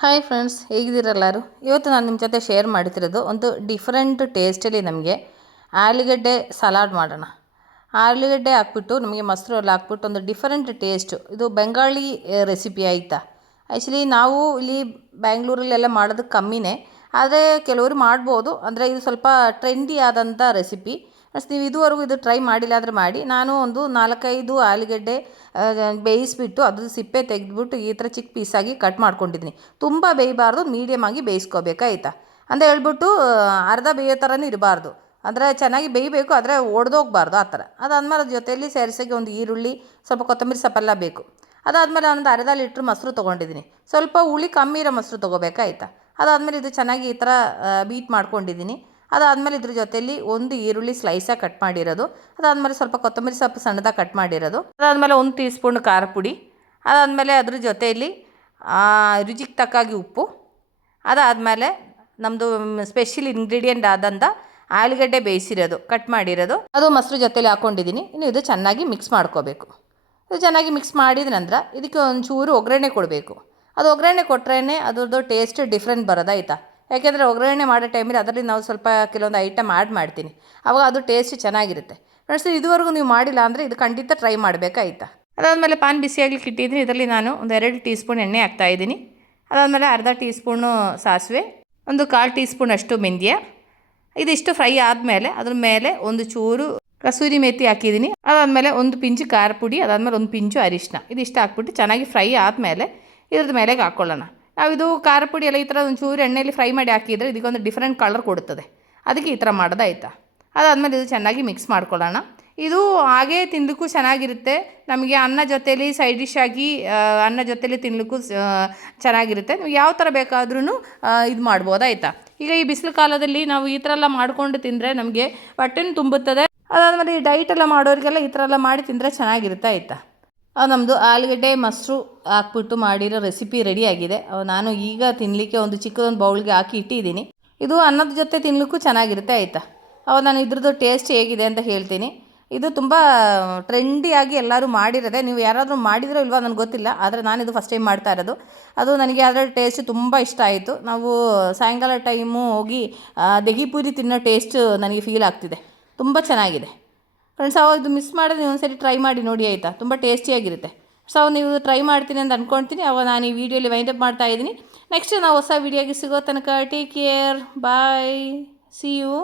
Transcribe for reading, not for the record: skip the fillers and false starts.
Hi friends, ಹೇಗಿದ್ದೀರ ಎಲ್ಲರೂ? ಇವತ್ತು ನಾನು ನಿಮ್ಮ ಜೊತೆ ಶೇರ್ ಮಾಡ್ತಿರೋದು ಒಂದು ಡಿಫ್ರೆಂಟ್ ಟೇಸ್ಟಲ್ಲಿ ನಮಗೆ ಆಲೂಗಡ್ಡೆ ಸಲಾಡ್ ಮಾಡೋಣ. ಆಲೂಗಡ್ಡೆ ಹಾಕ್ಬಿಟ್ಟು ನಮಗೆ ಮೊಸರು ಎಲ್ಲ ಹಾಕ್ಬಿಟ್ಟು ಒಂದು ಡಿಫರೆಂಟ್ ಟೇಸ್ಟು. ಇದು ಬೆಂಗಾಳಿ ರೆಸಿಪಿ ಆಯಿತಾ. ಆ್ಯಕ್ಚುಲಿ ನಾವು ಇಲ್ಲಿ ಬ್ಯಾಂಗ್ಳೂರಲ್ಲೆಲ್ಲ ಮಾಡೋದು ಕಮ್ಮಿನೇ, ಆದರೆ ಕೆಲವರು ಮಾಡ್ಬೋದು. ಅಂದರೆ ಇದು ಸ್ವಲ್ಪ ಟ್ರೆಂಡಿ ಆದಂಥ ರೆಸಿಪಿ. ನೀವು ಇದುವರೆಗೂ ಇದು ಟ್ರೈ ಮಾಡಿಲ್ಲ ಆದರೆ ಮಾಡಿ. ನಾನು ಒಂದು 4-5 ಆಲೂಗಡ್ಡೆ ಬೇಯಿಸ್ಬಿಟ್ಟು ಅದು ಸಿಪ್ಪೆ ತೆಗೆದ್ಬಿಟ್ಟು ಈ ಥರ ಚಿಕ್ಕ ಪೀಸಾಗಿ ಕಟ್ ಮಾಡ್ಕೊಂಡಿದ್ದೀನಿ. ತುಂಬ ಬೇಯಬಾರ್ದು, ಮೀಡಿಯಮ್ ಆಗಿ ಬೇಯಿಸ್ಕೋಬೇಕಾಯ್ತಾ. ಅಂತ ಹೇಳ್ಬಿಟ್ಟು ಅರ್ಧ ಬೇಯೋ ಥರನೂ ಇರಬಾರ್ದು, ಅಂದರೆ ಚೆನ್ನಾಗಿ ಬೇಯಬೇಕು, ಆದರೆ ಒಡೆದೋಗ್ಬಾರ್ದು ಆ ಥರ. ಅದಾದಮೇಲೆ ಅದ್ರ ಜೊತೆಯಲ್ಲಿ ಸೇರಿಸಾಗಿ ಒಂದು ಈರುಳ್ಳಿ, ಸ್ವಲ್ಪ ಕೊತ್ತಂಬರಿ ಸೊಪ್ಪೆಲ್ಲ ಬೇಕು. ಅದಾದಮೇಲೆ ಒಂದು ಅರ್ಧ ಲೀಟ್ರ್ ಮೊಸರು ತೊಗೊಂಡಿದ್ದೀನಿ. ಸ್ವಲ್ಪ ಹುಳಿ ಕಮ್ಮಿ ಇರೋ ಮೊಸರು ತೊಗೋಬೇಕಾಯ್ತಾ. ಅದಾದಮೇಲೆ ಇದು ಚೆನ್ನಾಗಿ ಈ ಥರ ಬೀಟ್ ಮಾಡ್ಕೊಂಡಿದ್ದೀನಿ. ಅದಾದಮೇಲೆ ಇದ್ರ ಜೊತೆಯಲ್ಲಿ ಒಂದು ಈರುಳ್ಳಿ ಸ್ಲೈಸಾಗಿ ಕಟ್ ಮಾಡಿರೋದು, ಅದಾದಮೇಲೆ ಸ್ವಲ್ಪ ಕೊತ್ತಂಬರಿ ಸೊಪ್ಪು ಸಣ್ಣದಾಗಿ ಕಟ್ ಮಾಡಿರೋದು, ಅದಾದಮೇಲೆ 1 ಟೀ ಸ್ಪೂನ್ ಖಾರ ಪುಡಿ, ಅದಾದಮೇಲೆ ಅದ್ರ ಜೊತೆಯಲ್ಲಿ ರುಚಿಗೆ ತಕ್ಕಾಗಿ ಉಪ್ಪು, ಅದಾದಮೇಲೆ ನಮ್ಮದು ಸ್ಪೆಷಲ್ ಇಂಗ್ರೀಡಿಯೆಂಟ್ ಆದಂಥ ಆಲೂಗಡ್ಡೆ ಬೇಯಿಸಿರೋದು ಕಟ್ ಮಾಡಿರೋದು ಅದು ಮೊಸರು ಜೊತೆಲಿ ಹಾಕ್ಕೊಂಡಿದ್ದೀನಿ. ಇನ್ನು ಇದು ಚೆನ್ನಾಗಿ ಮಿಕ್ಸ್ ಮಾಡ್ಕೋಬೇಕು. ಇದು ಚೆನ್ನಾಗಿ ಮಿಕ್ಸ್ ಮಾಡಿದ ನಂತರ ಇದಕ್ಕೆ ಒಂಚೂರು ಒಗ್ಗರಣೆ ಕೊಡಬೇಕು. ಅದು ಒಗ್ಗರಣೆ ಕೊಟ್ರೇ ಅದ್ರದ್ದು ಟೇಸ್ಟ್ ಡಿಫ್ರೆಂಟ್ ಬರೋದಾಯ್ತಾ. ಯಾಕೆಂದರೆ ಒಗ್ಗರಣೆ ಮಾಡೋ ಟೈಮಲ್ಲಿ ಅದರಲ್ಲಿ ನಾವು ಸ್ವಲ್ಪ ಕೆಲವೊಂದು ಐಟಮ್ ಆ್ಯಡ್ ಮಾಡ್ತೀನಿ, ಆವಾಗ ಅದು ಟೇಸ್ಟ್ ಚೆನ್ನಾಗಿರುತ್ತೆ. ಫ್ರೆಂಡ್ಸ್, ಇದುವರೆಗೂ ನೀವು ಮಾಡಿಲ್ಲ ಅಂದರೆ ಇದು ಖಂಡಿತ ಟ್ರೈ ಮಾಡಬೇಕಾಯ್ತಾ. ಅದಾದಮೇಲೆ ಪಾನ್ ಬಿಸಿಯಾಗ್ಲಿಕ್ಕೆ ಇಟ್ಟಿದ್ದೀನಿ. ಇದರಲ್ಲಿ ನಾನು ಒಂದು 2 ಟೀ ಸ್ಪೂನ್ ಎಣ್ಣೆ ಹಾಕ್ತಾಯಿದ್ದೀನಿ. ಅದಾದಮೇಲೆ ಅರ್ಧ ಟೀ ಸ್ಪೂನು ಸಾಸಿವೆ, ಒಂದು 1/4 ಟೀ ಸ್ಪೂನ್ ಅಷ್ಟು ಮೆಂತ್ಯ. ಇದಿಷ್ಟು ಫ್ರೈ ಆದಮೇಲೆ ಅದ್ರ ಮೇಲೆ ಒಂದು ಚೂರು ಕಸೂರಿ ಮೇಥಿ ಹಾಕಿದ್ದೀನಿ. ಅದಾದಮೇಲೆ ಒಂದು ಪಿಂಚು ಖಾರ ಪುಡಿ, ಅದಾದಮೇಲೆ ಒಂದು ಪಿಂಚು ಅರಿಶಿನ. ಇದಿಷ್ಟು ಹಾಕ್ಬಿಟ್ಟು ಚೆನ್ನಾಗಿ ಫ್ರೈ ಆದಮೇಲೆ ಇದ್ರದ್ದು ಮೇಲೆಗೆ ಹಾಕ್ಕೊಳ್ಳೋಣ. ನಾವು ಇದು ಖಾರ ಪುಡಿ ಎಲ್ಲ ಈ ಥರ ಒಂದು ಚೂರು ಎಣ್ಣೆಯಲ್ಲಿ ಫ್ರೈ ಮಾಡಿ ಹಾಕಿದರೆ ಇದಕ್ಕೊಂದು ಡಿಫ್ರೆಂಟ್ ಕಲರ್ ಕೊಡುತ್ತದೆ. ಅದಕ್ಕೆ ಈ ಥರ ಮಾಡೋದಾಯ್ತಾ. ಅದಾದಮೇಲೆ ಇದು ಚೆನ್ನಾಗಿ ಮಿಕ್ಸ್ ಮಾಡ್ಕೊಳ್ಳೋಣ. ಇದು ಹಾಗೇ ತಿನ್ನಲಿಕ್ಕೂ ಚೆನ್ನಾಗಿರುತ್ತೆ. ನಮಗೆ ಅನ್ನ ಜೊತೇಲಿ ಸೈಡ್ ಡಿಶ್ ಆಗಿ ಅನ್ನ ಜೊತೇಲಿ ತಿನ್ನಲಿಕ್ಕೂ ಚೆನ್ನಾಗಿರುತ್ತೆ. ನೀವು ಯಾವ ಥರ ಬೇಕಾದ್ರೂ ಇದು ಮಾಡ್ಬೋದಾಯ್ತಾ. ಈಗ ಈ ಬಿಸಿಲು ಕಾಲದಲ್ಲಿ ನಾವು ಈ ಥರ ಎಲ್ಲ ಮಾಡಿಕೊಂಡು ತಿಂದರೆ ನಮಗೆ ಹೊಟ್ಟೆನೂ ತುಂಬುತ್ತದೆ. ಅದಾದಮೇಲೆ ಈ ಡೈಟ್ ಎಲ್ಲ ಮಾಡೋರಿಗೆಲ್ಲ ಈ ಥರ ಎಲ್ಲ ಮಾಡಿ ತಿಂದರೆ ಚೆನ್ನಾಗಿರುತ್ತೆ ಆಯಿತಾ. ನಮ್ಮದು ಆಲೂಗಡ್ಡೆ ಮೊಸರು ಹಾಕ್ಬಿಟ್ಟು ಮಾಡಿರೋ ರೆಸಿಪಿ ರೆಡಿಯಾಗಿದೆ. ನಾನು ಈಗ ತಿನ್ನಲಿಕ್ಕೆ ಒಂದು ಚಿಕ್ಕದೊಂದು ಬೌಲ್ಗೆ ಹಾಕಿ ಇಟ್ಟಿದ್ದೀನಿ. ಇದು ಅನ್ನದ ಜೊತೆ ತಿನ್ನಲಿಕ್ಕೂ ಚೆನ್ನಾಗಿರುತ್ತೆ ಆಯಿತಾ. ನಾನು ಇದ್ರದ್ದು ಟೇಸ್ಟ್ ಹೇಗಿದೆ ಅಂತ ಹೇಳ್ತೀನಿ. ಇದು ತುಂಬ ಟ್ರೆಂಡಿಯಾಗಿ ಎಲ್ಲರೂ ಮಾಡಿರೋದೆ. ನೀವು ಯಾರಾದರೂ ಮಾಡಿದ್ರೋ ಇಲ್ವೋ ನನಗೆ ಗೊತ್ತಿಲ್ಲ, ಆದರೆ ನಾನಿದು ಫಸ್ಟ್ ಟೈಮ್ ಮಾಡ್ತಾ ಇರೋದು. ಅದು ನನಗೆ ಅದರ ಟೇಸ್ಟ್ ತುಂಬ ಇಷ್ಟ ಆಯಿತು. ನಾವು ಸಾಯಂಕಾಲ ಟೈಮು ಹೋಗಿ ದಹಿಪುರಿ ತಿನ್ನೋ ಟೇಸ್ಟ್ ನನಗೆ ಫೀಲ್ ಆಗ್ತಿದೆ. ತುಂಬ ಚೆನ್ನಾಗಿದೆ ಫ್ರೆಂಡ್ಸ್. ಅವಾಗ ಇದು ಮಿಸ್ ಮಾಡಿದ್ರೆ ನೀವು ಒಂದ್ಸರಿ ಟ್ರೈ ಮಾಡಿ ನೋಡಿ ಆಯಿತಾ. ತುಂಬ ಟೇಸ್ಟಿಯಾಗಿರುತ್ತೆ. ಸೊ ನೀವು ಟ್ರೈ ಮಾಡ್ತೀನಿ ಅಂತ ಅಂದ್ಕೊಳ್ತೀನಿ. ಅವಾಗ ನಾನು ಈ ವಿಡಿಯೋಲಿ ವೈಂಡಪ್ ಮಾಡ್ತಾ ಇದ್ದೀನಿ. ನೆಕ್ಸ್ಟ್ ನಾವು ಹೊಸ ವಿಡಿಯೋಗೆ ಸಿಗೋ ತನಕ take care, bye, see you.